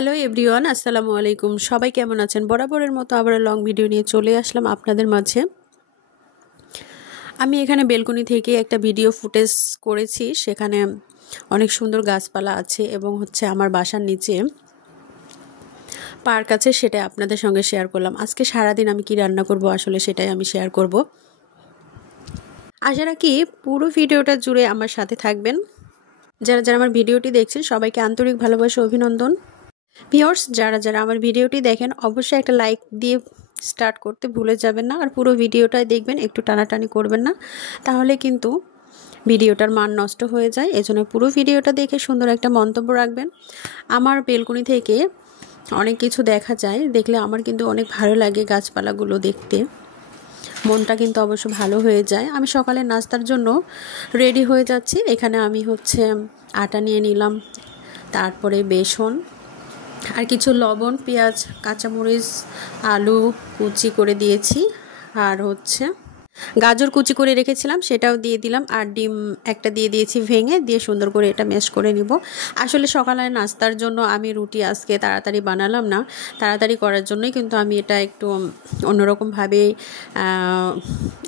Hello everyone, আসসালামু আলাইকুম। সবাই কেমন আছেন? বরাবরের মতো আবার লং ভিডিও নিয়ে চলে আসলাম আপনাদের মাঝে। আমি এখানে বেলকনি থেকে একটা ভিডিও ফুটেজ করেছি। সেখানে অনেক সুন্দর গাছপালা আছে এবং আমার বাসার নিচে পার্ক আছে, সেটা আপনাদের সঙ্গে শেয়ার করলাম। আজকে সারাদিন আমি কি রান্না করব আসলে সেটাই আমি শেয়ার করব। আশা রাখি পুরো ভিডিওটা জুড়ে আমার সাথে থাকবেন। যারা যারা আমার ভিডিওটি দেখছেন সবাইকে আন্তরিক ভালোবাসা অভিনন্দন। ভিউয়ার্স, যারা যারা আমার ভিডিওটি দেখেন অবশ্যই একটা লাইক দিয়ে স্টার্ট করতে ভুলে যাবেন না, আর পুরো ভিডিওটাই দেখবেন, একটু টানাটানি করবেন না, তাহলে কিন্তু ভিডিওটার মান নষ্ট হয়ে যায়। এজন্য পুরো ভিডিওটা দেখে সুন্দর একটা মন্তব্য রাখবেন। আমার বেলকনি থেকে অনেক কিছু দেখা যায়, দেখলে আমার কিন্তু অনেক ভালো লাগে গাছপালাগুলো দেখতে, মনটা কিন্তু অবশ্য ভালো হয়ে যায়। আমি সকালে নাস্তার জন্য রেডি হয়ে যাচ্ছি। এখানে আমি আটা নিয়ে নিলাম, তারপরে বেসন আর কিছু লবণ, পেঁয়াজ, কাঁচামরিচ, আলু কুচি করে দিয়েছি, আর গাজর কুচি করে রেখেছিলাম সেটাও দিয়ে দিলাম, আর ডিম একটা দিয়ে দিয়েছি ভেঙে, দিয়ে সুন্দর করে এটা ম্যাশ করে নিব। আসলে সকালে নাস্তার জন্য আমি রুটি আজকে তাড়াতাড়ি বানালাম না, তাড়াতাড়ি করার জন্যই কিন্তু আমি এটা একটু অন্যরকমভাবে,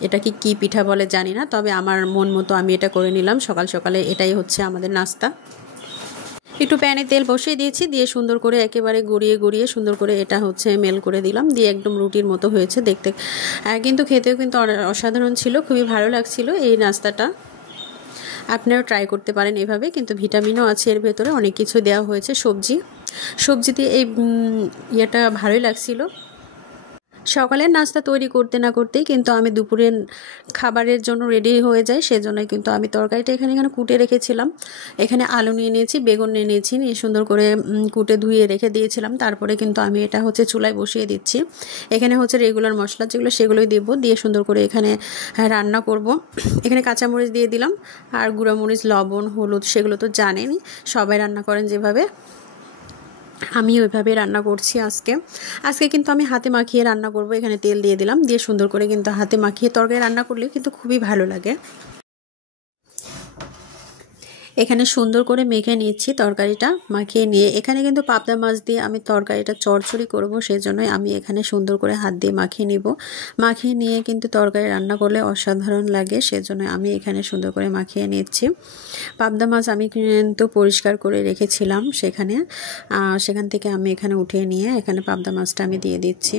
এটা কি পিঠা বলে জানি না, তবে আমার মন মতো আমি এটা করে নিলাম। সকাল সকালে এটাই আমাদের নাস্তা। একটু প্যানে তেল বসিয়ে দিয়েছি, দিয়ে সুন্দর করে একেবারে গড়িয়ে গড়িয়ে সুন্দর করে এটা মেল করে দিলাম, দিয়ে একদম রুটির মতো হয়েছে দেখতে, কিন্তু খেতেও কিন্তু অসাধারণ ছিল, খুবই ভালো লাগছিল এই নাস্তাটা। আপনারাও ট্রাই করতে পারেন এভাবে, কিন্তু ভিটামিনও আছে এর ভেতরে, অনেক কিছু দেওয়া হয়েছে, সবজি দিয়ে এই ইয়েটা ভালোই লাগছিল। সকালের নাস্তা তৈরি করতে না করতেই কিন্তু আমি দুপুরের খাবারের জন্য রেডি হয়ে যাই। সেজন্যই কিন্তু আমি তরকারিটা এখানে কুটে রেখেছিলাম। এখানে আলু নিয়ে নিয়েছি, বেগুন নিয়ে নিয়েছি, নিয়ে সুন্দর করে কুটে ধুয়ে রেখে দিয়েছিলাম। তারপরে কিন্তু আমি এটা চুলায় বসিয়ে দিচ্ছি। এখানে রেগুলার মশলা যেগুলো সেগুলোই দেব, দিয়ে সুন্দর করে এখানে রান্না করব। এখানে কাঁচামরিচ দিয়ে দিলাম, আর গুঁড়ামরিচ, লবণ, হলুদ সেগুলো তো জানেনই, সবাই রান্না করেন যেভাবে, আমি ওইভাবে রান্না করছি আজকে কিন্তু আমি হাতে মাখিয়ে রান্না করব। এখানে তেল দিয়ে দিলাম, দিয়ে সুন্দর করে কিন্তু হাতে মাখিয়ে তরকারি রান্না করলে কিন্তু খুবই ভালো লাগে। এখানে সুন্দর করে মেখে নিচ্ছি তরকারিটা, মাখিয়ে নিয়ে এখানে কিন্তু পাবদা মাছ দিয়ে আমি তরকারিটা চড়চড়ি করব, সেজন্যই আমি এখানে সুন্দর করে হাত দিয়ে মাখিয়ে নিব। মাখিয়ে নিয়ে কিন্তু তরকারি রান্না করলে অসাধারণ লাগে, সেজন্য আমি এখানে সুন্দর করে মাখিয়ে নিচ্ছি। পাবদা মাছ আমি কিন্তু পরিষ্কার করে রেখেছিলাম, সেখান থেকে আমি এখানে উঠিয়ে নিয়ে এখানে পাবদা মাছটা আমি দিয়ে দিচ্ছি।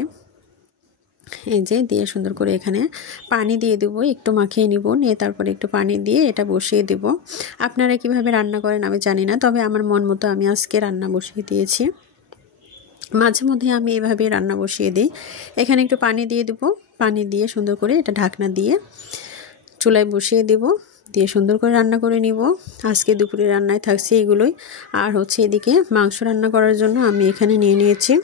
এই যে দিয়ে সুন্দর করে এখানে পানি দিয়ে দেবো, একটু মাখিয়ে নিব, নিয়ে তারপরে একটু পানি দিয়ে এটা বসিয়ে দেব। আপনারা কিভাবে রান্না করেন আমি জানি না, তবে আমার মন মতো আমি আজকে রান্না বসিয়ে দিয়েছি। মাঝে মধ্যে আমি এভাবে রান্না বসিয়ে দিই। এখানে একটু পানি দিয়ে দেবো, পানি দিয়ে সুন্দর করে এটা ঢাকনা দিয়ে চুলায় বসিয়ে দেব, দিয়ে সুন্দর করে রান্না করে নিব। আজকে দুপুরে রান্নায় থাকছে এগুলোই। আর এদিকে মাংস রান্না করার জন্য আমি এখানে নিয়ে নিয়েছি।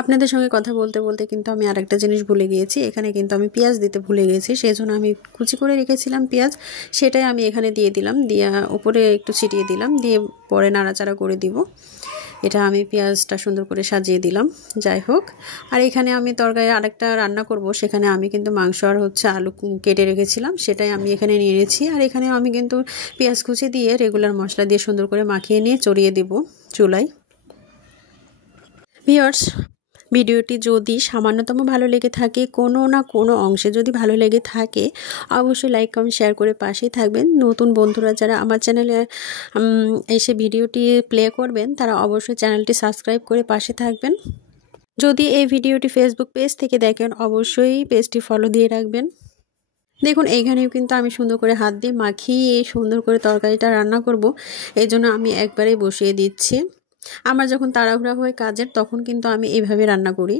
আপনাদের সঙ্গে কথা বলতে বলতে কিন্তু আমি আরেকটা জিনিস ভুলে গিয়েছি, এখানে কিন্তু আমি পেঁয়াজ দিতে ভুলে গেছি, সেই জন্য আমি কুচি করে রেখেছিলাম পেঁয়াজ, সেটাই আমি এখানে দিয়ে দিলাম, দিয়ে উপরে একটু ছিটিয়ে দিলাম, দিয়ে পরে নাড়াচাড়া করে দিব। এটা আমি পেঁয়াজটা সুন্দর করে সাজিয়ে দিলাম। যাই হোক, আর এখানে আমি তরকারি আরেকটা রান্না করব, সেখানে আমি কিন্তু মাংস আর আলু কেটে রেখেছিলাম, সেটাই আমি এখানে নিয়ে নিয়েছি। আর এখানে আমি কিন্তু পেঁয়াজ কুচি দিয়ে রেগুলার মশলা দিয়ে সুন্দর করে মাখিয়ে নিয়ে চড়িয়ে দিব চুলায়। ভিউয়ার্স, ভিডিওটি যদি সামান্যতম ভালো লেগে থাকে, কোনো না কোনো অংশে যদি ভালো লেগে থাকে, অবশ্যই লাইক কমেন্ট শেয়ার করে পাশেই থাকবেন। নতুন বন্ধুরা যারা আমার চ্যানেলে এসে ভিডিওটি প্লে করবেন, তারা অবশ্যই চ্যানেলটি সাবস্ক্রাইব করে পাশে থাকবেন। যদি এই ভিডিওটি ফেসবুক পেজ থেকে দেখেন, অবশ্যই পেজটি ফলো দিয়ে রাখবেন। দেখুন, এইখানেও কিন্তু আমি সুন্দর করে হাত দিয়ে মাখিয়ে সুন্দর করে তরকারিটা রান্না করব, এই জন্য আমি একবারেই বসিয়ে দিচ্ছি। আমার যখন তাড়াহুড়া হয় কাজের, তখন কিন্তু আমি এইভাবে রান্না করি।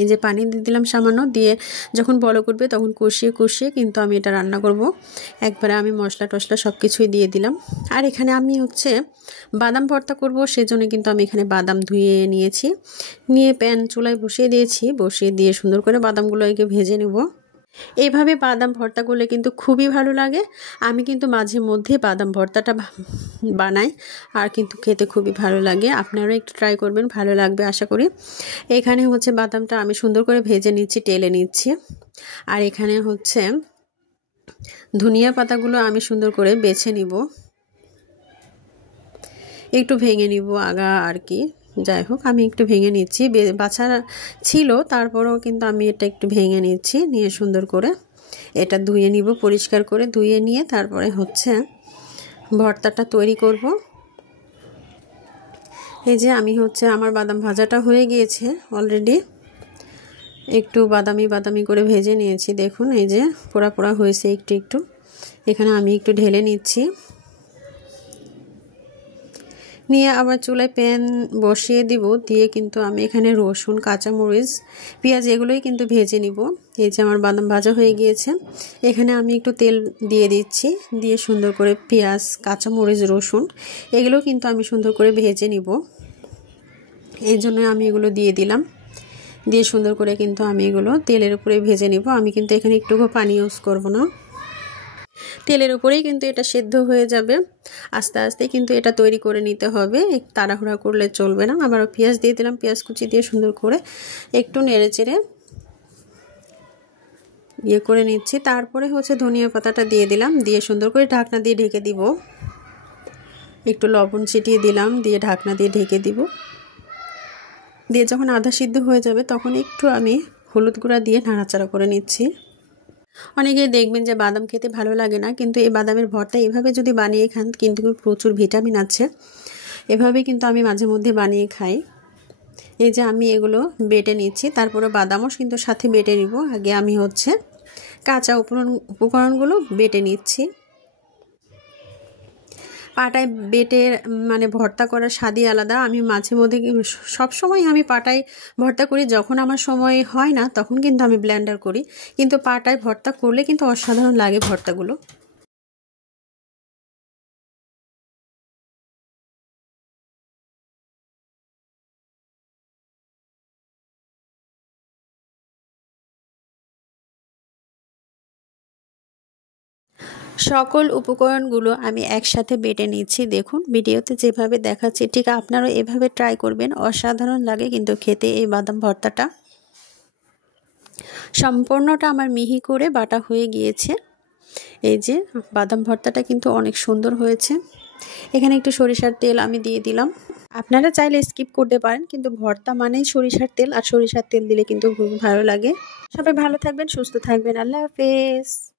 এই যে পানি দিয়ে দিলাম সামান্য, দিয়ে যখন বলক উঠবে তখন কষিয়ে কষিয়ে কিন্তু আমি এটা রান্না করব। একবারে আমি মশলা টশলা সব কিছুই দিয়ে দিলাম। আর এখানে আমি বাদাম ভর্তা করব, সেজন্য কিন্তু আমি এখানে বাদাম ধুয়ে নিয়েছি, নিয়ে প্যান চুলায় বসিয়ে দিয়েছি, বসিয়ে দিয়ে সুন্দর করে বাদামগুলো ভেজে নেব। এইভাবে বাদাম ভর্তা করলে কিন্তু খুবই ভালো লাগে। আমি কিন্তু মাঝে মধ্যে বাদাম ভর্তাটা বানাই, আর কিন্তু খেতে খুবই ভালো লাগে। আপনারাও একটু ট্রাই করবেন, ভালো লাগবে আশা করি। এখানে বাদামটা আমি সুন্দর করে ভেজে নিচ্ছি, টেলে নিচ্ছি। আর এখানে ধনিয়া পাতাগুলো আমি সুন্দর করে বেছে নিব। একটু ভেঙে নিব আগা আর কি। যাই হোক আমি একটু ভেঙে নিচ্ছি, বাছা ছিল তারপরেও কিন্তু আমি এটা একটু ভেঙে নিচ্ছি, নিয়ে সুন্দর করে এটা ধুয়ে নিব, পরিষ্কার করে ধুয়ে নিয়ে তারপরে হচ্ছে ভর্তাটা তৈরি করব। এই যে আমি হচ্ছে আমার বাদাম ভাজাটা হয়ে গিয়েছে অলরেডি, একটু বাদামি বাদামি করে ভেজে নিয়েছি। দেখুন এই যে পোড়া পোড়া হয়েছে একটু একটু। এখানে আমি একটু ঢেলে নিচ্ছি, নিয়ে আবার চুলায় প্যান বসিয়ে দিব, দিয়ে কিন্তু আমি এখানে রসুন, কাঁচামরিচ, পেঁয়াজ এগুলোই কিন্তু ভেজে নিব। এই যে আমার বাদাম ভাজা হয়ে গিয়েছে, এখানে আমি একটু তেল দিয়ে দিচ্ছি, দিয়ে সুন্দর করে পেঁয়াজ, কাঁচামরিচ, রসুন এগুলো কিন্তু আমি সুন্দর করে ভেজে নিব। এই জন্য আমি এগুলো দিয়ে দিলাম, দিয়ে সুন্দর করে কিন্তু আমি এগুলো তেলের উপরে ভেজে নিব। আমি কিন্তু এখানে একটুকু পানি ইউজ করব না, তেলের উপরেই কিন্তু এটা সেদ্ধ হয়ে যাবে। আস্তে আস্তে কিন্তু এটা তৈরি করে নিতে হবে, তাড়াহুড়া করলে চলবে না। আবার পেঁয়াজ দিয়ে দিলাম, পেঁয়াজ কুচি দিয়ে সুন্দর করে একটু নেড়ে চেড়ে ইয়ে করে নিচ্ছি। তারপরে হচ্ছে ধনিয়া পাতাটা দিয়ে দিলাম, দিয়ে সুন্দর করে ঢাকনা দিয়ে ঢেকে দিব। একটু লবণ ছিটিয়ে দিলাম, দিয়ে ঢাকনা দিয়ে ঢেকে দিব। দিয়ে যখন আধা সিদ্ধ হয়ে যাবে তখন একটু আমি হলুদ গুঁড়া দিয়ে নাড়াচাড়া করে নিচ্ছি। অনেকেই দেখবেন যে বাদাম খেতে ভালো লাগে না, কিন্তু এই বাদামের ভর্তা এভাবে যদি বানিয়ে খান কিন্তু প্রচুর ভিটামিন আছে। এভাবে কিন্তু আমি মাঝে মধ্যে বানিয়ে খাই। এই যে আমি এগুলো বেটে নিচ্ছি, তারপরে বাদামও কিন্তু সাথে বেটে নিব। আগে আমি হচ্ছে কাঁচা উপকরণগুলো বেটে নিচ্ছি। পাটায় বেটে মানে ভর্তা করার স্বাদই আলাদা। আমি মাঝে মধ্যে সবসময় আমি পাটায় ভর্তা করি, যখন আমার সময় হয় না তখন কিন্তু আমি ব্লেন্ডার করি, কিন্তু পাটায় ভর্তা করলে কিন্তু অসাধারণ লাগে ভর্তাগুলো। সকল উপকরণগুলো আমি একসাথে বেটে নিচ্ছি। দেখুন ভিডিওতে যেভাবে দেখাচ্ছি ঠিক আপনারাও এভাবে ট্রাই করবেন, অসাধারণ লাগে কিন্তু খেতে এই বাদাম ভর্তাটা। সম্পূর্ণটা আমার মিহি করে বাটা হয়ে গিয়েছে। এই যে বাদাম ভর্তাটা কিন্তু অনেক সুন্দর হয়েছে। এখানে একটু সরিষার তেল আমি দিয়ে দিলাম, আপনারা চাইলে স্কিপ করতে পারেন, কিন্তু ভর্তা মানেই সরিষার তেল, আর সরিষার তেল দিলে কিন্তু খুব ভালো লাগে। সবাই ভালো থাকবেন, সুস্থ থাকবেন, আল্লাহ হাফেজ।